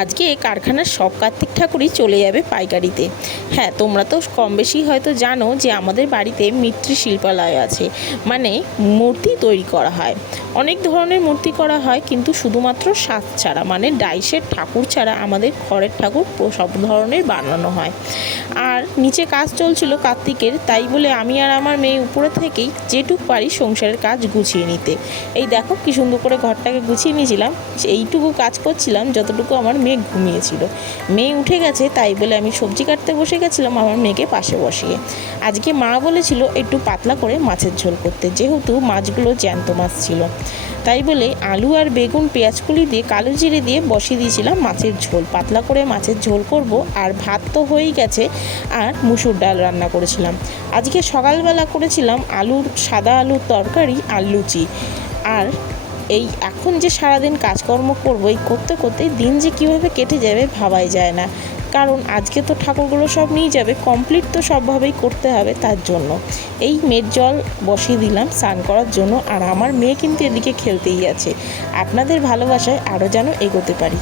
আজকে কারখানার সব কার্তিক ঠাকুরই চলে যাবে পাইকারিতে। হ্যাঁ, তোমরা তো কম বেশি হয়তো জানো যে আমাদের বাড়িতে মৃৎ শিল্পালয় আছে, মানে মূর্তি তৈরি করা হয়। অনেক ধরনের মূর্তি করা হয়, কিন্তু শুধুমাত্র সাজ ছাড়া, মানে ডাইসের ঠাকুর ছাড়া আমাদের ঘরের ঠাকুর সব ধরনের বানানো হয়। আর নিচে কাজ চলছিল কার্তিকের, তাই বলে আমি আর আমার মেয়ে উপরে থেকেই যেটুকু পারি সংসারের কাজ গুছিয়ে নিতে। এই দেখো কি সুন্দর করে ঘরটাকে গুছিয়ে নিয়েছিলাম। এইটুকু কাজ করছিলাম যতটুকু আমার মেয়ে ঘুমিয়েছিল। মেয়ে উঠে গেছে, তাই বলে আমি সবজি কাটতে বসে গেছিলাম আমার মেয়েকে পাশে বসিয়ে। আজকে মা বলেছিল একটু পাতলা করে মাছের ঝোল করতে, যেহেতু মাছগুলো জ্যান্ত মাছ ছিল। তাই বলে আলু আর বেগুন পেঁয়াজকলি দিয়ে কালো জিরে দিয়ে বসিয়ে দিয়েছিলাম মাছের ঝোল। পাতলা করে মাছের ঝোল করব, আর ভাত তো হয়েই গেছে, আর মুসুর ডাল রান্না করেছিলাম। আজকে সকালবেলা করেছিলাম সাদা আলুর তরকারি আর লুচি। আর এই এখন যে সারাদিন কাজকর্ম করবো, এই করতে করতে দিন যে কীভাবে কেটে যাবে ভাবাই যায় না। কারণ আজকে তো ঠাকুরগুলো সব নিয়ে যাবে, কমপ্লিট তো সবভাবেই করতে হবে। তার জন্য এই মেয়ের জল বসিয়ে দিলাম স্নান করার জন্য। আর আমার মেয়ে কিন্তু এদিকে খেলতেই আছে। আপনাদের ভালোবাসায় আরও যেন এগোতে পারি।